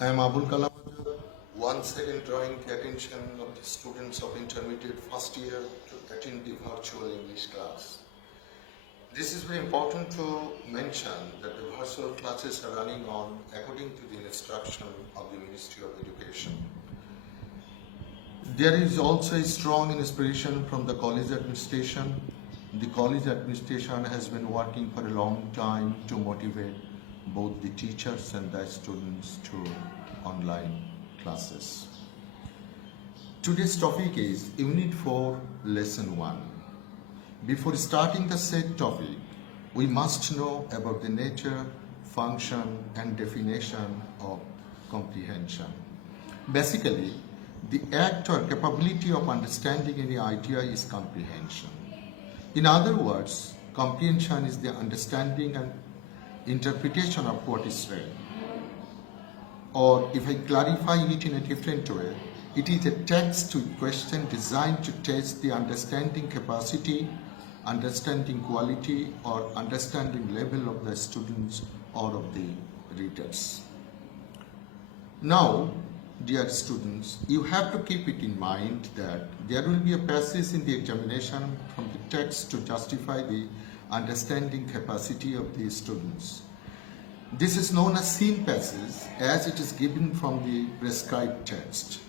I am Abul Kalam. Once again drawing the attention of the students of intermediate first year to attend the virtual English class. This is very important to mention that the virtual classes are running on according to the instruction of the Ministry of Education. There is also a strong inspiration from the college administration. The college administration has been working for a long time to motivate both the teachers and the students to online classes. Today's topic is Unit 4, Lesson 1. Before starting the said topic, we must know about the nature, function and definition of comprehension. Basically, the act or capability of understanding any idea is comprehension. In other words, comprehension is the understanding and interpretation of what is read. Or if I clarify it in a different way, it is a text to question designed to test the understanding capacity, understanding quality, or understanding level of the students or of the readers. Now, dear students, you have to keep it in mind that there will be a passage in the examination from the text to justify the understanding capacity of the students. This is known as scene passage as it is given from the prescribed text.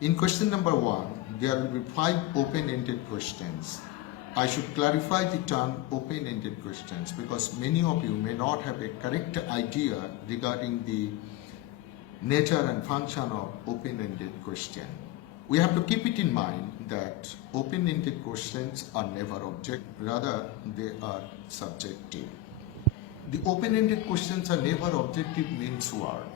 In question number 1, there will be 5 open-ended questions. I should clarify the term open-ended questions because many of you may not have a correct idea regarding the nature and function of open-ended question. We have to keep it in mind that open-ended questions are never objective, rather they are subjective. The open-ended questions are never objective means what?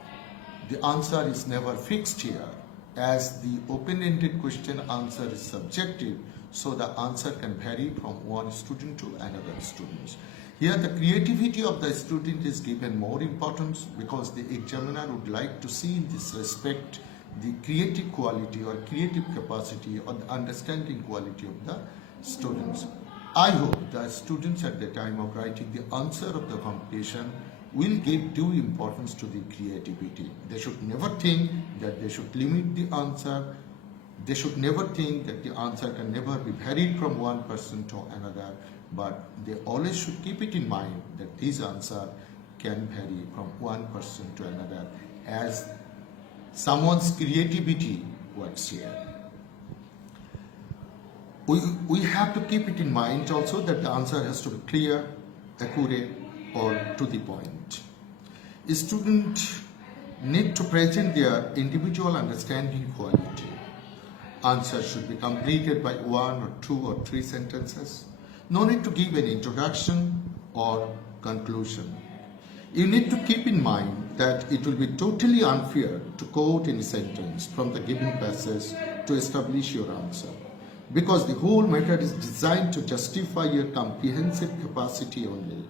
The answer is never fixed here, as the open-ended question answer is subjective, so the answer can vary from one student to another student. Here the creativity of the student is given more importance because the examiner would like to see in this respect the creative quality or creative capacity or the understanding quality of the students. I hope the students at the time of writing the answer of the competition will give due importance to the creativity. They should never think that they should limit the answer. They should never think that the answer can never be varied from one person to another, but they always should keep it in mind that this answer can vary from one person to another as someone's creativity works here. We have to keep it in mind also that the answer has to be clear, accurate, or to the point. A student need to present their individual understanding quality. Answer should be completed by 1 or 2 or 3 sentences. No need to give an introduction or conclusion. You need to keep in mind that it will be totally unfair to quote any sentence from the given passage to establish your answer, because the whole method is designed to justify your comprehensive capacity only.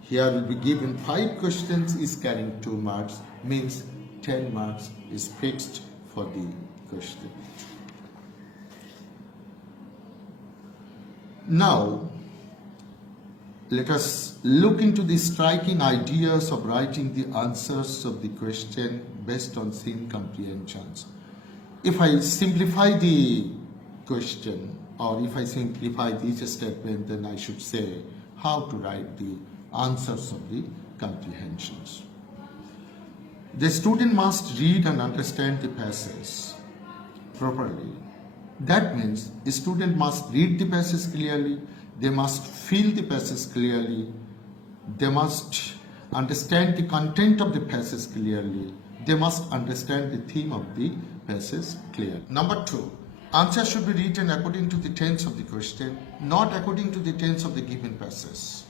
Here will be given 5 questions is carrying 2 marks, means 10 marks is fixed for the question. Now, let us look into the striking ideas of writing the answers of the question based on scene comprehensions. If I simplify the question, or if I simplify this statement, then I should say how to write the answers of the comprehensions. The student must read and understand the passage properly. That means the student must read the passage clearly, they must feel the passage clearly, they must understand the content of the passage clearly, they must understand the theme of the passage clearly. Number 2, answer should be written according to the tense of the question, not according to the tense of the given passage.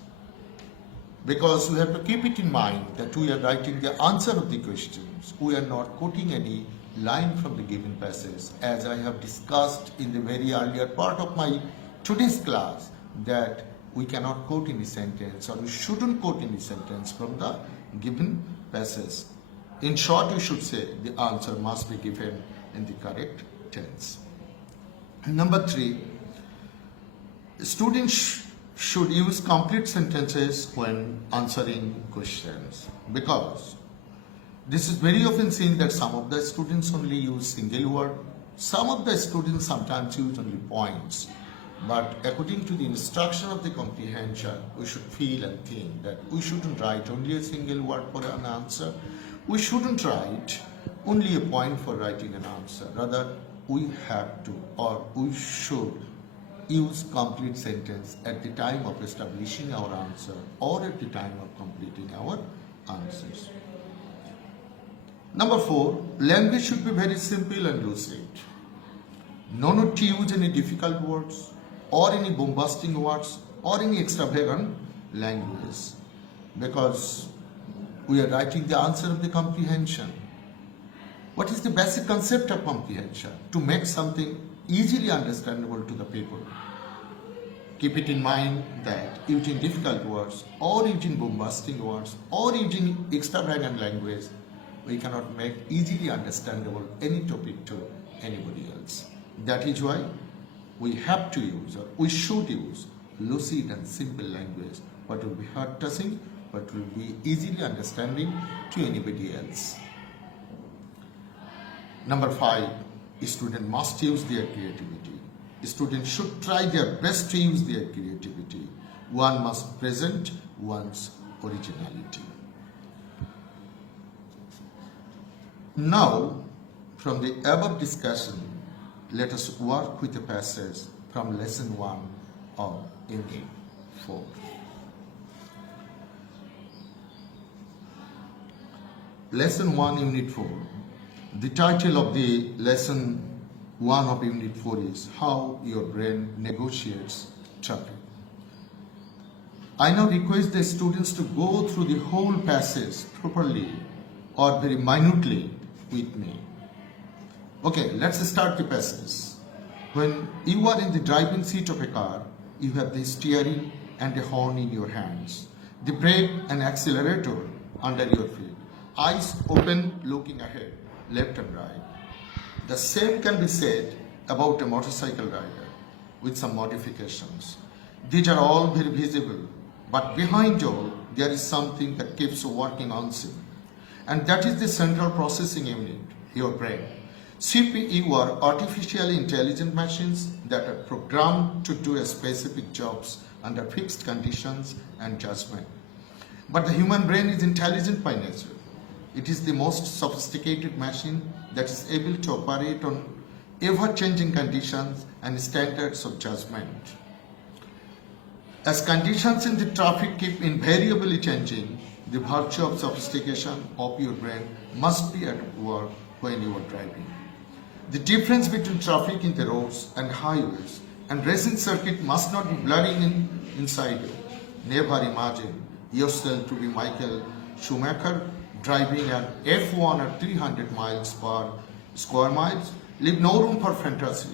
Because we have to keep it in mind that we are writing the answer of the questions. We are not quoting any line from the given passage, as I have discussed in the very earlier part of my today's class, that we cannot quote any sentence or we shouldn't quote any sentence from the given passage. In short, you should say the answer must be given in the correct tense. Number 3, students should use complete sentences when answering questions, because This is very often seen that some of the students only use single word. Some of the students sometimes use only points. But according to the instruction of the comprehension, we should feel and think that we shouldn't write only a single word for an answer. We shouldn't write only a point for writing an answer. Rather, we have to or we should use complete sentence at the time of establishing our answer or at the time of completing our answers. Number 4, language should be very simple and lucid. No need to use any difficult words or any bombastic words or any extravagant language, because we are writing the answer of the comprehension. What is the basic concept of comprehension? To make something easily understandable to the people. Keep it in mind that using difficult words or using bombastic words or using extravagant language, we cannot make easily understandable any topic to anybody else. That is why we have to use or we should use lucid and simple language, what will be heart touching, what will be easily understanding to anybody else. Number 5, student must use their creativity. Students should try their best to use their creativity. One must present one's originality. Now, from the above discussion, let us work with a passage from lesson 1 of Unit 4. Lesson 1, Unit 4. The title of the lesson 1 of Unit 4 is How Your Brain Negotiates Traffic. I now request the students to go through the whole passage properly or very minutely with me. Okay, let's start the passage. When you are in the driving seat of a car, you have the steering and a horn in your hands, the brake and accelerator under your feet, eyes open looking ahead, left and right. The same can be said about a motorcycle rider with some modifications. These are all very visible, but behind all, there is something that keeps working unseen. And that is the central processing unit, your brain. CPU are artificially intelligent machines that are programmed to do specific jobs under fixed conditions and judgment. But the human brain is intelligent by nature. It is the most sophisticated machine that is able to operate on ever-changing conditions and standards of judgment. As conditions in the traffic keep invariably changing, the virtue of sophistication of your brain must be at work when you are driving. The difference between traffic in the roads and highways and racing circuit must not be blurring inside you. Never imagine yourself to be Michael Schumacher driving an F1 at 300 miles per square miles. Leave no room for fantasy.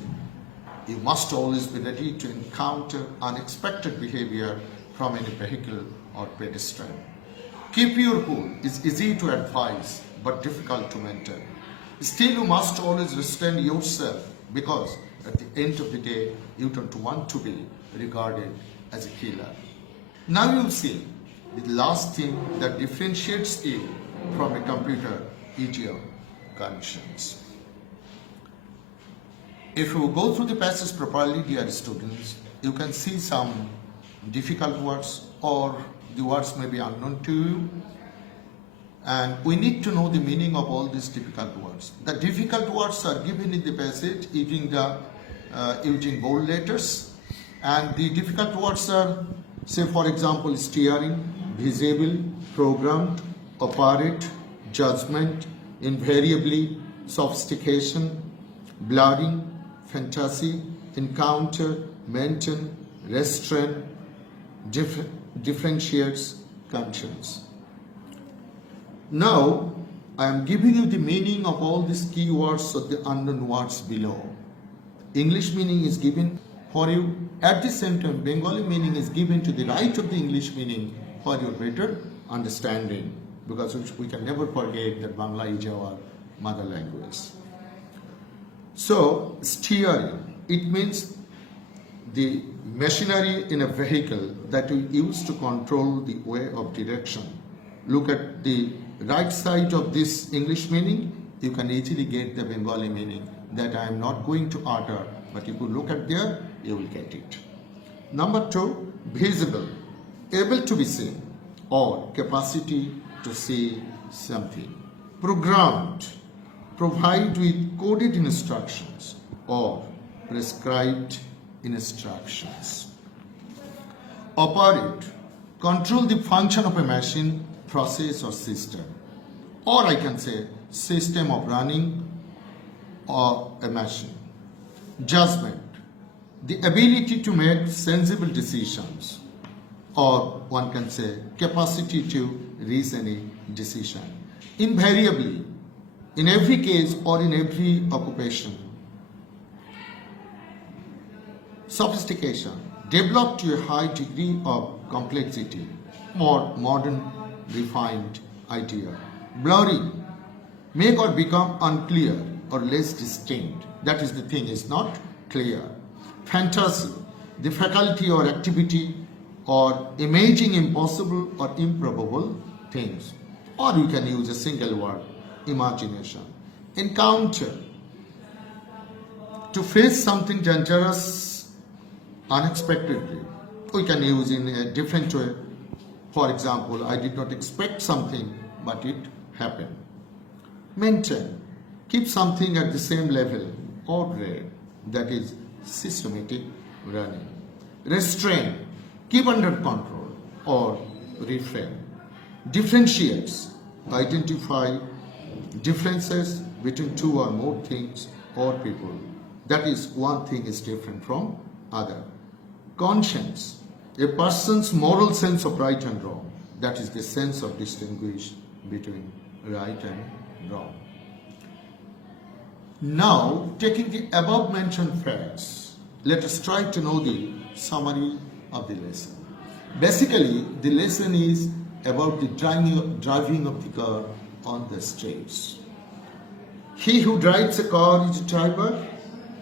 You must always be ready to encounter unexpected behavior from any vehicle or pedestrian. Keep your cool is easy to advise but difficult to maintain. Still, you must always restrain yourself because at the end of the day, you don't want to be regarded as a killer. Now you see, the last thing that differentiates you from a computer is your conscience. If you go through the passage properly, dear students, you can see some difficult words or the words may be unknown to you. And we need to know the meaning of all these difficult words. The difficult words are given in the passage using bold letters. And the difficult words are, say for example, steering, visible, programmed, operate, judgment, invariably, sophistication, blurring, fantasy, encounter, maintain, restrain, differentiates, conscience. Now, I am giving you the meaning of all these key words or the unknown words below. English meaning is given for you. At the same time, Bengali meaning is given to the right of the English meaning for your better understanding, because we can never forget that Bangla is our mother language. So, steering, it means the machinery in a vehicle that we use to control the way of direction. Look at the right side of this English meaning, you can easily get the Bengali meaning that I am not going to utter, but if you look at there, you will get it. Number 2, visible, able to be seen, or capacity to see something. Programmed, provide with coded instructions or prescribed instructions. Operate, control the function of a machine, process or system. Or I can say system of running or a machine. Judgment, the ability to make sensible decisions, or one can say capacity to reason a decision. Invariably, in every case or in every occupation. Sophistication, developed to a high degree of complexity, or modern refined idea. Blurry, make or become unclear or less distinct. That is, the thing is not clear. Fantasy, the faculty or activity or imaging impossible or improbable things. Or you can use a single word, imagination. Encounter, to face something dangerous unexpectedly. We can use in a different way. For example, I did not expect something, but it happened. Maintain, keep something at the same level or grade, that is systematic running. Restrain, keep under control or refrain. Differentiates, identify differences between two or more things or people. That is, one thing is different from other. Conscience, a person's moral sense of right and wrong. That is the sense of distinguish between right and wrong. Now, taking the above mentioned facts, let us try to know the summary of the lesson. Basically, the lesson is about the driving of the car on the streets. He who drives a car is a driver.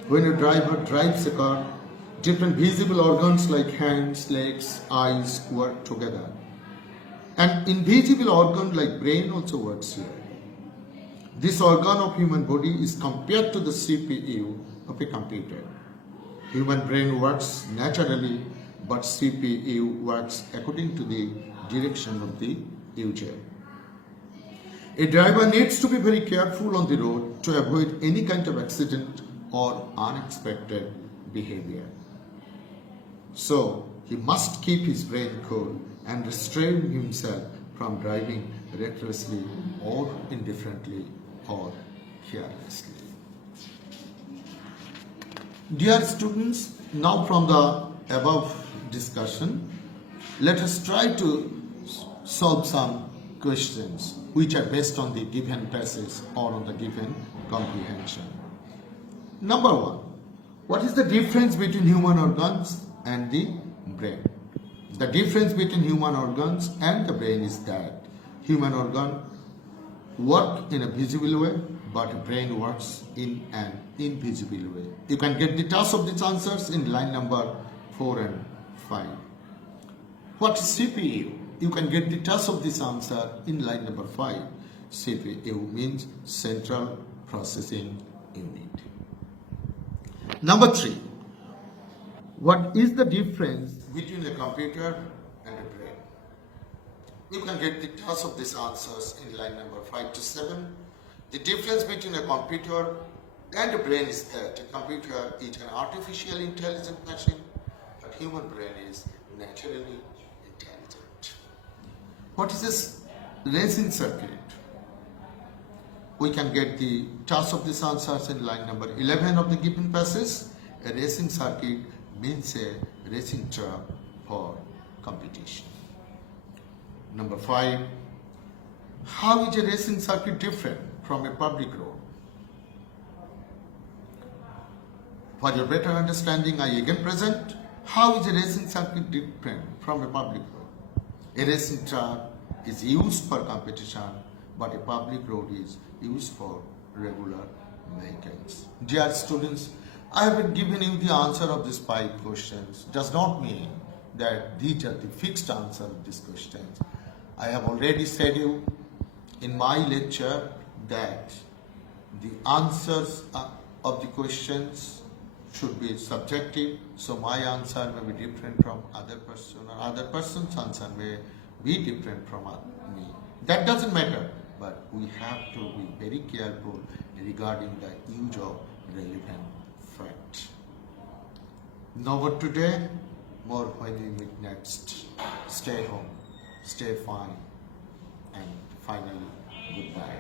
When a driver drives a car, different visible organs like hands, legs, eyes work together. An invisible organ like brain also works here. This organ of human body is compared to the CPU of a computer. Human brain works naturally, but CPU works according to the direction of the user. A driver needs to be very careful on the road to avoid any kind of accident or unexpected behavior. So, he must keep his brain cool and restrain himself from driving recklessly or indifferently or carelessly. Dear students, now from the above discussion, let us try to solve some questions which are based on the given passage or on the given comprehension. Number 1, what is the difference between human organs and the brain? The difference between human organs and the brain is that human organ work in a visible way, but brain works in an invisible way. You can get the task of these answers in line number 4 and 5. What is CPU? You can get the task of this answer in line number 5. CPU means Central Processing Unit. Number 3. What is the difference between a computer and a brain? You can get the task of these answers in line number 5 to 7. The difference between a computer and a brain is that a computer is an artificial intelligent machine, but human brain is naturally intelligent. What is this racing circuit? We can get the task of these answers in line number 11 of the given passage. A racing circuit means a racing track for competition. Number 5, how is a racing circuit different from a public road? For your better understanding, I again present how is a racing circuit different from a public road. A racing track is used for competition, but a public road is used for regular vehicles. Dear students, I have given you the answer of these 5 questions. Does not mean that these are the fixed answer of these questions. I have already said you in my lecture that the answers of the questions should be subjective, so my answer may be different from other person, or other person's answer may be different from me. That doesn't matter, but we have to be very careful regarding the use of relevant fact. Now but today, more when we meet next. Stay home, stay fine, and finally, goodbye.